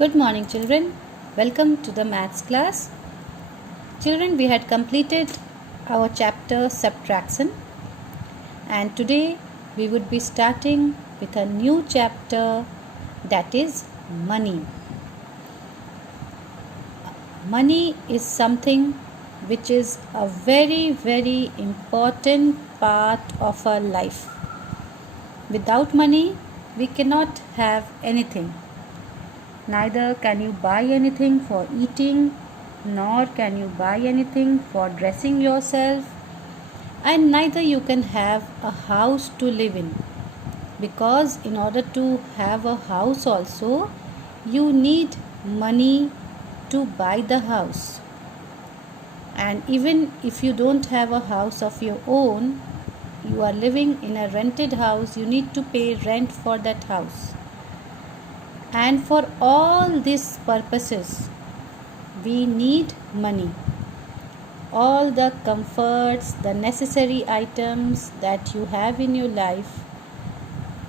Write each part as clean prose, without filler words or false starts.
Good morning, children. Welcome to the maths class. Children, we had completed our chapter subtraction, and today we would be starting with a new chapter, that is money. Money is something which is a very important part of our life. Without money, we cannot have anything. Neither can you buy anything for eating, nor can you buy anything for dressing yourself, and neither you can have a house to live in. Because in order to have a house also, you need money to buy the house. And even if you don't have a house of your own, you are living in a rented house, you need to pay rent for that house. And for all these purposes, we need money. All the comforts, the necessary items that you have in your life,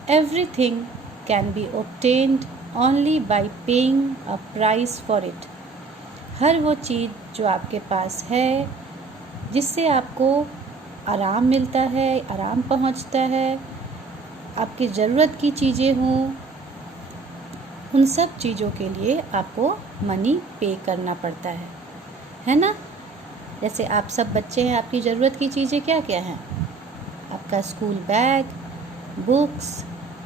everything can be obtained only by paying a price for it. हर वो चीज़ जो आपके पास है, जिससे आपको आराम मिलता है, आराम पहुंचता है, आपकी ज़रूरत की चीज़ें हों, उन सब चीज़ों के लिए आपको मनी पे करना पड़ता है ना। जैसे आप सब बच्चे हैं, आपकी ज़रूरत की चीज़ें क्या क्या हैं? आपका school bag, books,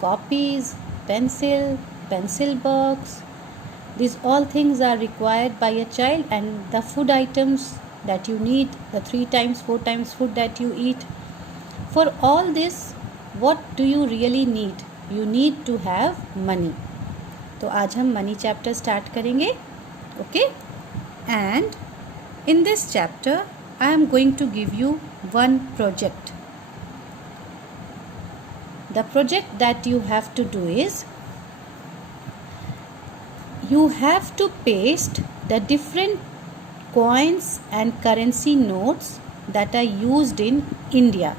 copies, pencil box, these all things are required by a child, and the food items that you need, the 3 times 4 times food that you eat. For all this, what do you really need? You need to have money. तो आज हम money chapter start करेंगे, okay? And in this chapter I am going to give you one project. The project that you have to do is you have to paste the different coins and currency notes that are used in India.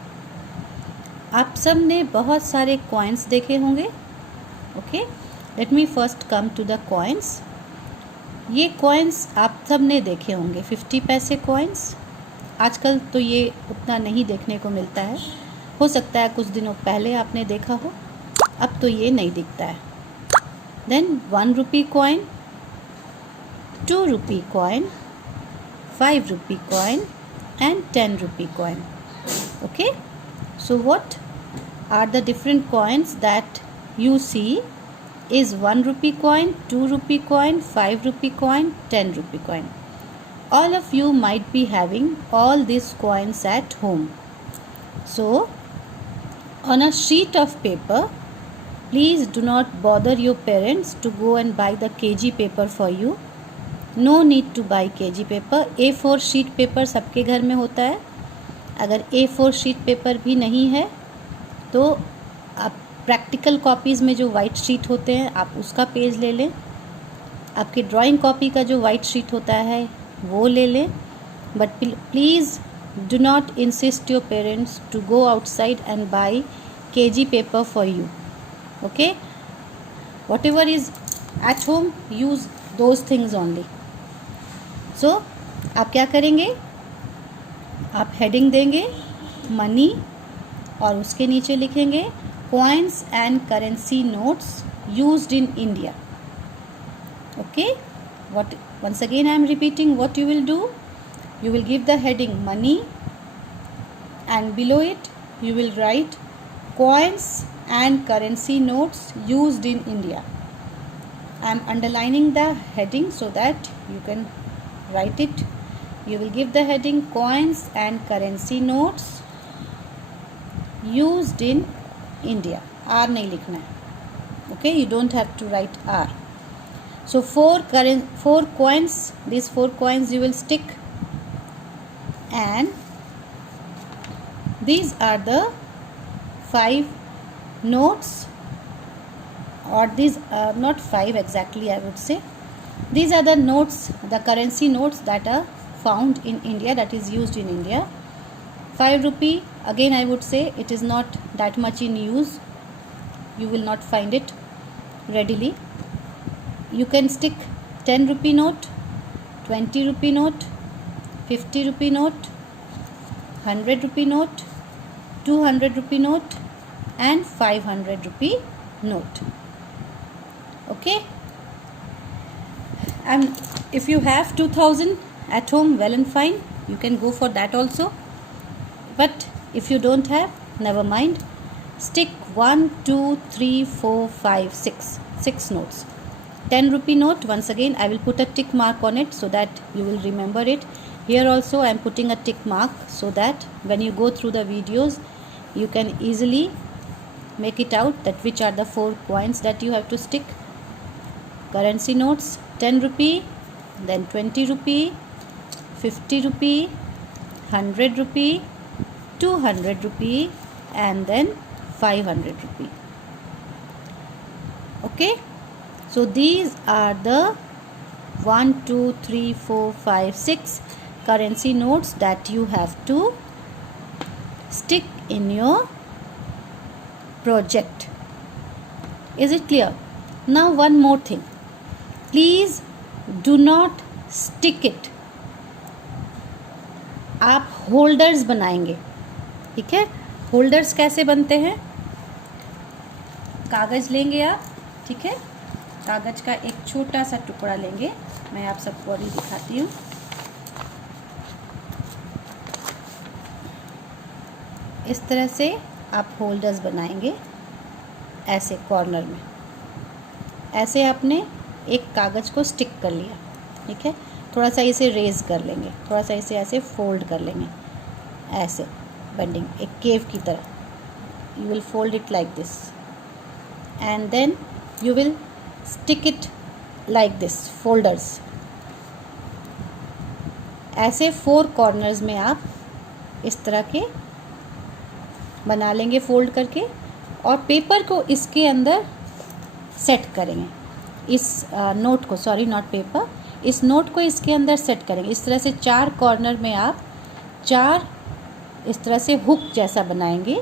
आप सब ने बहुत सारे coins देखे होंगे, okay? Let me first come to the coins. ये coins आप सब ने देखे होंगे, 50 पैसे coins. आजकल तो ये उतना नहीं देखने को मिलता है, हो सकता है कुछ दिनों पहले आपने देखा हो, अब तो ये नहीं दिखता है. Then 1 rupee coin, 2 rupee coin, 5 rupee coin and 10 rupee coin. Okay? So what are the different coins that you see is 1 rupee coin, 2 rupee coin, 5 rupee coin, 10 rupee coin. All of you might be having all these coins at home. So on a sheet of paper, please do not bother your parents to go and buy the kg paper for you. No need to buy kg paper. A4 sheet paper सबके घर में होता है. अगर A4 sheet paper भी नहीं है तो आप प्रैक्टिकल कॉपीज़ में जो वाइट शीट होते हैं, आप उसका पेज ले लें. आपकी ड्राइंग कॉपी का जो वाइट शीट होता है वो ले लें. But please do not insist your parents to go outside and buy kg paper for you. Okay, whatever is at home, use those things only. So आप क्या करेंगे? आप हेडिंग देंगे मनी और उसके नीचे लिखेंगे coins and currency notes used in India. Okay, once again I am repeating what you will do. You will give the heading money, and below it you will write coins and currency notes used in India. I am underlining the heading so that you can write it. You will give the heading coins and currency notes used in India. R नहीं लिखना है, okay? You don't have to write R. So 4 coins, these 4 coins you will stick, and these are the 5 notes, or these are not 5 exactly, I would say. These are the notes, the currency notes that are found in India, that is used in India. 5 rupee, again I would say it is not that much in use. You will not find it readily. You can stick 10 rupee note, 20 rupee note, 50 rupee note, 100 rupee note, 200 rupee note and 500 rupee note. Okay, and if you have 2000 at home, well and fine, you can go for that also. But if you don't have, never mind. Stick 1, 2, 3, 4, 5, 6 notes. 10 rupee note, once again I will put a tick mark on it so that you will remember it. Here also I am putting a tick mark so that when you go through the videos you can easily make it out that which are the 4 coins that you have to stick. Currency notes, 10 rupee, then 20 rupee, 50 rupee, 100 rupee, 200 rupee and then 500 rupee. Okay, so these are the 1, 2, 3, 4, 5, 6 currency notes that you have to stick in your project. Is it clear? Now one more thing, please do not stick it. आप holders बनाएंगे, ठीक है? Holders कैसे बनते हैं? कागज़ लेंगे आप, ठीक है? कागज़ का एक छोटा सा टुकड़ा लेंगे, मैं आप सबको अभी दिखाती हूँ। इस तरह से आप होल्डर्स बनाएंगे, ऐसे कॉर्नर में। ऐसे आपने एक कागज़ को स्टिक कर लिया, ठीक है? थोड़ा सा इसे रेज कर लेंगे, थोड़ा सा इसे ऐसे फोल्ड कर लेंगे, ऐसे बेंडिंग, एक केव की तरह। You will fold it like this and then you will stick it like this, folders. ऐसे 4 कॉर्नर्स में आप इस तरह के बना लेंगे फोल्ड करके, और पेपर को इसके अंदर सेट करेंगे। इस नोट को, सॉरी नॉट पेपर, इस नोट को इसके अंदर सेट करेंगे। इस तरह से 4 कॉर्नर में आप 4 इस तरह से हुक जैसा बनाएंगे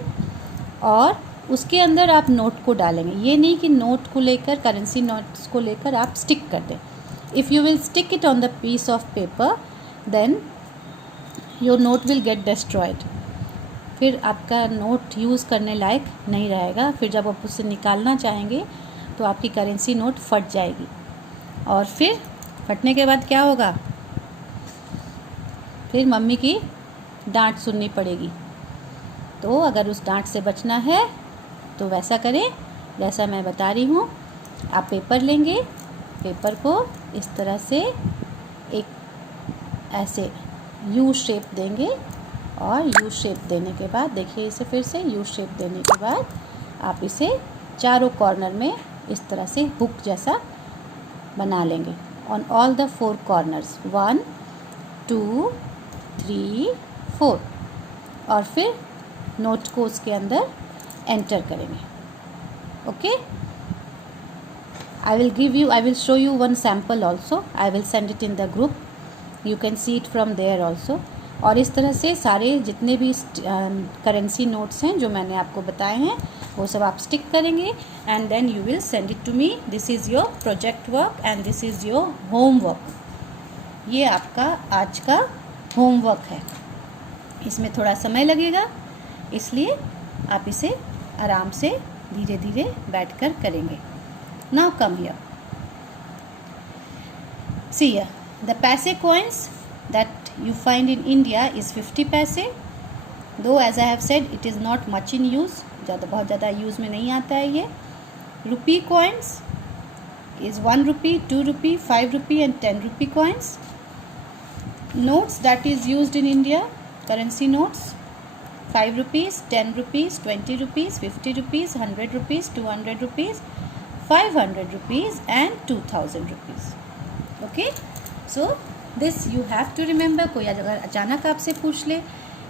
और उसके अंदर आप नोट को डालेंगे। ये नहीं कि नोट को लेकर, करेंसी नोट्स को लेकर आप स्टिक कर दें। If you will stick it on the piece of paper then your note will get destroyed. फिर आपका नोट यूज़ करने लायक नहीं रहेगा। फिर जब आप उसे निकालना चाहेंगे तो आपकी करेंसी नोट फट जाएगी, और फिर फटने के बाद क्या होगा? फिर मम्मी की डांट सुननी पड़ेगी। तो अगर उस डांट से बचना है तो वैसा करें जैसा मैं बता रही हूँ। आप पेपर लेंगे, पेपर को इस तरह से एक ऐसे यू शेप देंगे, और यू शेप देने के बाद देखिए इसे, फिर से यू शेप देने के बाद आप इसे चारों कॉर्नर में इस तरह से हुक जैसा बना लेंगे ऑन ऑल द 4 कॉर्नर्स, 1, 2, 3, 4, और फिर नोट को उसके अंदर एंटर करेंगे। Okay, I will show you one sample also. I will send it in the group. You can see it from there also. और इस तरह से सारे जितने भी करेंसी नोट्स हैं जो मैंने आपको बताए हैं वो सब आप स्टिक करेंगे, and then you will send it to me. This is your project work and this is your homework. ये आपका आज का होमवर्क है। इसमें थोड़ा समय लगेगा, इसलिए आप इसे आराम से धीरे धीरे बैठकर करेंगे। Now come here. See here, the paise coins that you find in India is 50 paise. Though as I have said, it is not much in use. बहुत ज़्यादा यूज़ में नहीं आता है ये। Rupee coins is 1 rupee, 2 rupee, 5 rupee and 10 rupee coins. Notes that is used in India, currency notes, 5 rupees, 10 rupees, 20 rupees, 50 rupees, 100 rupees, 200 rupees, 500 rupees and 2000 rupees. Okay, so this you have to remember. कोई अगर अचानक आपसे पूछ ले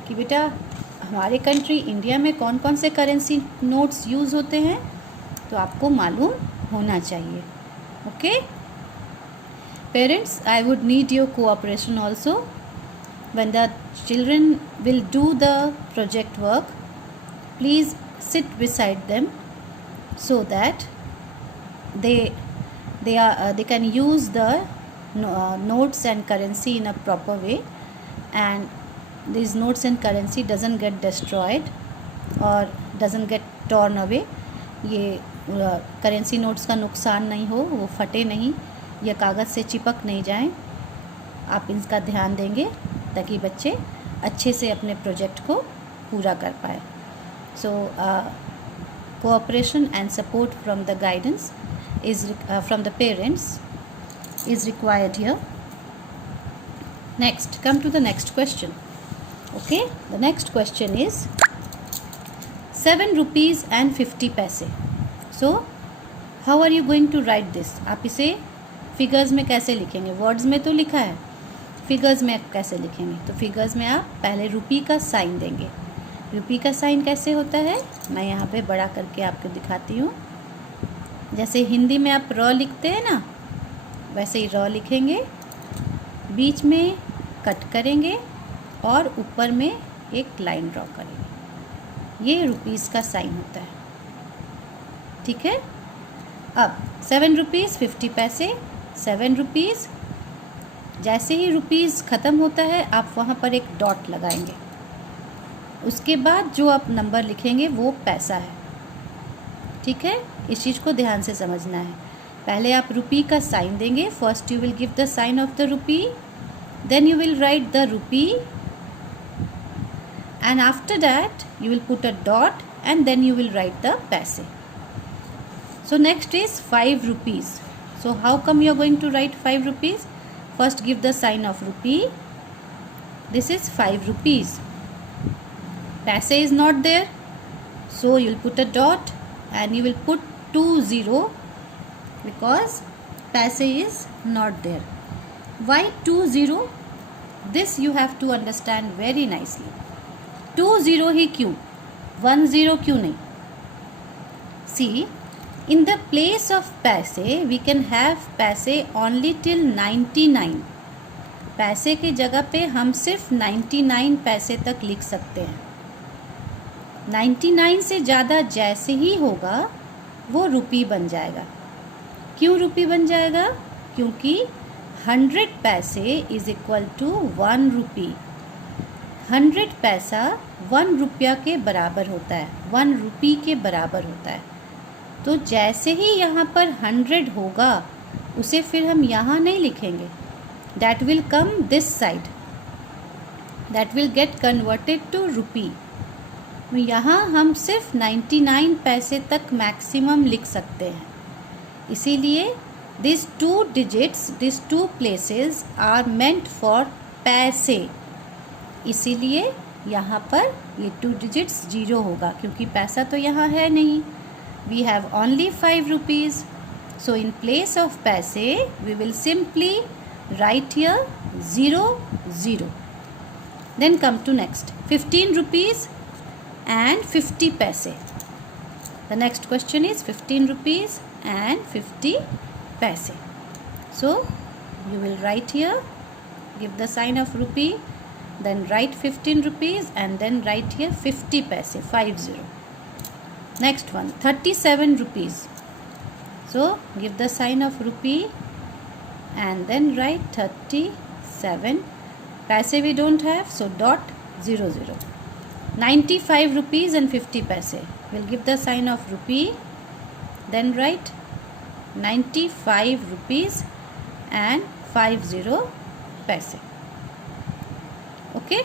कि बेटा हमारे country India में कौन कौन से करेंसी नोट्स यूज़ होते हैं, तो आपको मालूम होना चाहिए। Okay parents, I would need your cooperation also when the children will do the project work. Please sit beside them so that they they can use the notes and currency in a proper way, and these notes and currency doesn't get destroyed or doesn't get torn away. ये currency notes का नुकसान नहीं हो, वो फटे नहीं या कागज़ से चिपक नहीं जाएं. आप इसका ध्यान देंगे ताकि बच्चे अच्छे से अपने प्रोजेक्ट को पूरा कर पाए. So cooperation and support from the guidance is from the parents is required here. Next, come to the next question. Okay, the next question is 7 rupees and 50 paise. So how are you going to write this? आप इसे figures में कैसे लिखेंगे? Words में तो लिखा है, figures में कैसे लिखेंगे? तो फिगर्स में आप पहले रुपी का साइन देंगे. रुपी का साइन कैसे होता है मैं यहाँ पे बड़ा करके आपको दिखाती हूँ. जैसे हिंदी में आप र लिखते हैं ना, वैसे ही र लिखेंगे, बीच में कट करेंगे और ऊपर में एक लाइन ड्रॉ करेंगे. ये रुपीज़ का साइन होता है. ठीक है. अब 7 रुपीज़ 50 पैसे, 7 रुपीज़, जैसे ही रुपीज़ ख़त्म होता है आप वहाँ पर एक डॉट लगाएंगे. उसके बाद जो आप नंबर लिखेंगे वो पैसा है. ठीक है, इस चीज़ को ध्यान से समझना है. पहले आप रुपी का साइन देंगे. First you will give the sign of the rupee, then you will write the rupee, and after that you will put a dot and then you will write the paise. So next is 5 rupees. So how come you are going to write 5 rupees? First give the sign of rupee. This is 5 rupees. Paise is not there, so you will put a dot and you will put 20 because paise is not there. Why 20? This you have to understand very nicely. 20 ही क्यों, 10 क्यों नहीं? See, in the place of paise we can have paise only till 99. पैसे की जगह पे हम सिर्फ 99 पैसे तक लिख सकते हैं. 99 से ज़्यादा जैसे ही होगा वो रुपी बन जाएगा. क्यों रुपी बन जाएगा? क्योंकि 100 पैसे इज इक्वल टू 1 रुपी. 100 पैसा 1 रुपया के बराबर होता है, 1 रुपी के बराबर होता है. तो जैसे ही यहाँ पर 100 होगा उसे फिर हम यहाँ नहीं लिखेंगे. That will come this side, that will get converted to rupee. यहाँ हम सिर्फ 99 पैसे तक मैक्सिमम लिख सकते हैं. इसीलिए this 2 digits, this 2 places are meant for पैसे. इसीलिए यहाँ पर ये 2 डिजिट्स 0 होगा क्योंकि पैसा तो यहाँ है नहीं. We have only 5 rupees. So in place of paise we will simply write here 0 0. Then come to next 15 rupees and 50 paise. The next question is 15 rupees and 50 paise. So you will write here, give the sign of rupee, then write 15 rupees and then write here 50 paise, 50. Next one 37 rupees. So give the sign of rupee and then write 37. Paise we don't have, so dot 0 0. 95 rupees and 50 paise. We'll give the sign of rupee, then write 95 rupees and 50 paise. Okay.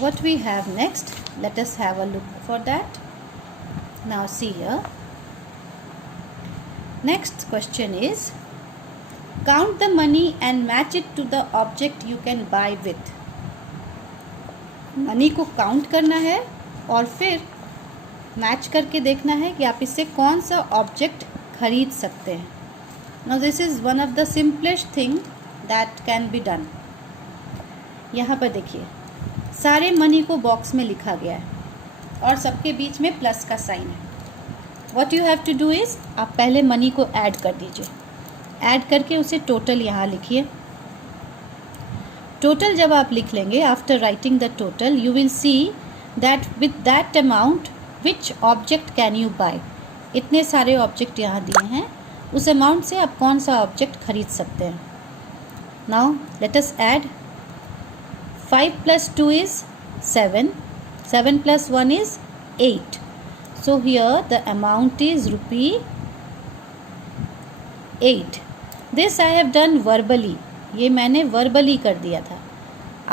What we have next? Let us have a look for that. Now see here. Next question is count the money and match it to the object you can buy with. Money को count करना है और फिर match करके देखना है कि आप इससे कौन सा ऑब्जेक्ट खरीद सकते हैं. Now this is one of the simplest thing that can be done. यहाँ पर देखिए सारे मनी को बॉक्स में लिखा गया है और सबके बीच में प्लस का साइन है. What you have to do is आप पहले मनी को ऐड कर दीजिए. ऐड करके उसे टोटल यहाँ लिखिए. टोटल जब आप लिख लेंगे, after writing the total you will see that with that amount which object can you buy, इतने सारे ऑब्जेक्ट यहाँ दिए हैं, उस अमाउंट से आप कौन सा ऑब्जेक्ट खरीद सकते हैं. Now let us add. 5 plus 2 is 7. 7 plus 1 is 8. So here the amount is rupee 8. This I have done verbally. ये मैंने verbally कर दिया था.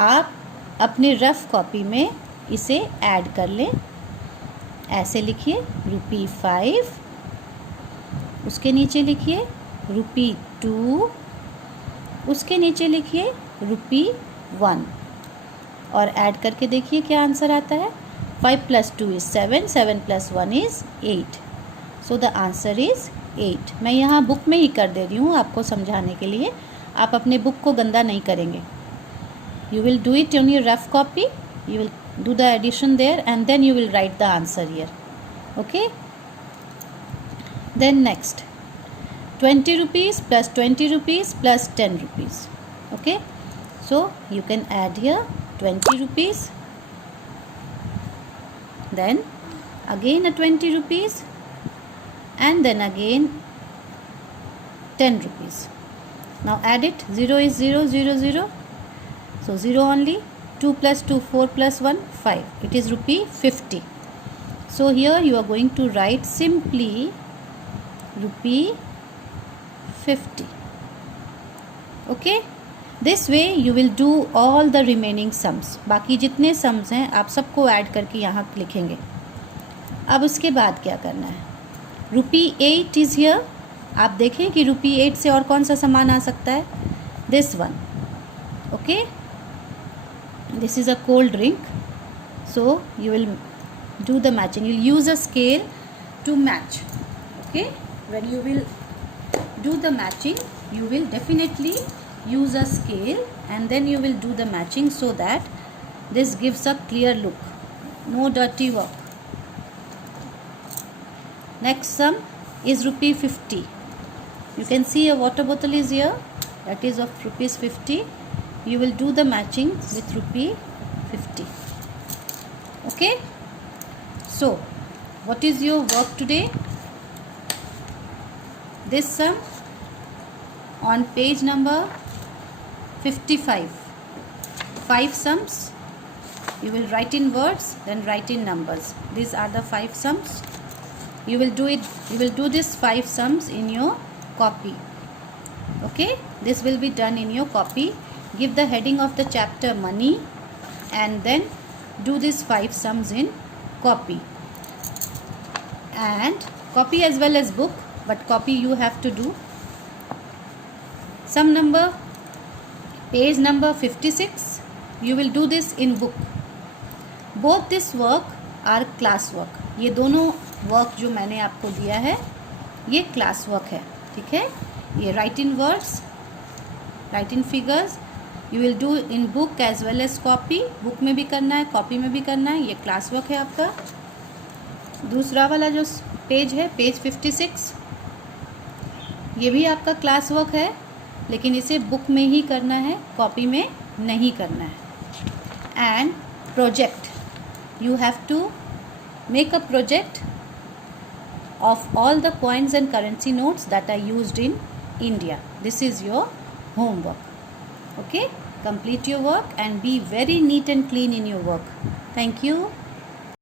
आप अपने रफ कॉपी में इसे ऐड कर लें. ऐसे लिखिए रुपी 5, उसके नीचे लिखिए रुपी 2, उसके नीचे लिखिए रुपी 1 और ऐड करके देखिए क्या आंसर आता है. 5 plus 2 is 7. 7 plus 1 is 8. So the answer is 8. मैं यहाँ बुक में ही कर दे रही हूँ आपको समझाने के लिए. आप अपने बुक को गंदा नहीं करेंगे. You will do it on your rough copy. You will do the addition there and then you will write the answer here. Okay. Then next, 20 rupees plus 20 rupees plus 10 rupees. Okay. So you can add here 20 rupees, then again a 20 rupees and then again 10 rupees. Now add it. 0 is 0, 0, 0. So 0 only. 2 plus 2, 4 plus 1, 5. It is rupee 50. So here you are going to write simply rupee 50. Okay. This way you will do all the remaining sums. बाकी जितने sums हैं आप सबको add करके यहाँ लिखेंगे. अब उसके बाद क्या करना है. रुपी 8 इज़ हियर. आप देखें कि रुपी 8 से और कौन सा सामान आ सकता है. This one. Okay, this is a cold drink. So you will do the matching. You will use a scale to match. Okay, when you will do the matching you will definitely use a scale and then you will do the matching so that this gives a clear look, no dirty work. Next sum is rupee 50. You can see a water bottle is here, that is of rupees 50. You will do the matching with rupee 50. Okay, so what is your work today? This sum on page number 55. 5 sums. You will write in words, then write in numbers. These are the 5 sums. You will do it. You will do this 5 sums in your copy. Okay. This will be done in your copy. Give the heading of the chapter money, and then do these 5 sums in copy. And copy as well as book. But copy you have to do. Sum number, page number 56. You will do this in book. Both this work are class work. ये दोनों work जो मैंने आपको दिया है ये class work है. ठीक है. ये write in words, write in figures. You will do in book as well as copy. Book में भी करना है, कॉपी में भी करना है. ये क्लास वर्क है आपका. दूसरा वाला जो पेज है, पेज 56, ये भी आपका क्लास वर्क है, लेकिन इसे बुक में ही करना है, कॉपी में नहीं करना है. And project, you have to make a project of all the coins and currency notes that are used in India. This is your homework. Okay, complete your work and be very neat and clean in your work. Thank you.